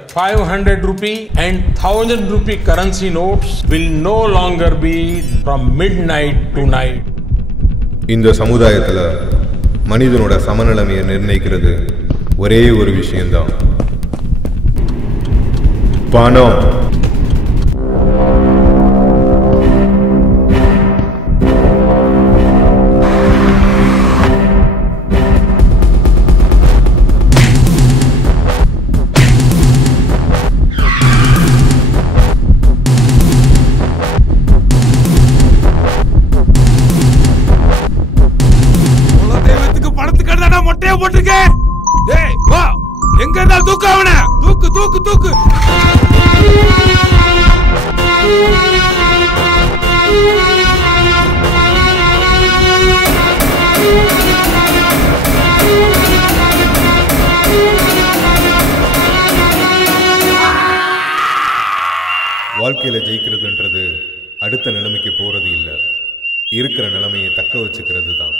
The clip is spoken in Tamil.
500 rupee and 1000 rupee currency notes will no longer be from midnight to night. இந்த சமுதாயத்துல மனிதனோட சமநிலைமையை நிர்ணயிக்கிறது ஒரே ஒரு விஷயம்தான், பணம். தூக்கு. வாழ்க்கையில ஜெயிக்கிறதுன்றது அடுத்த நிலைமைக்கு போறது இல்ல, இருக்கிற நிலைமையை தக்க வச்சுக்கிறது தான்.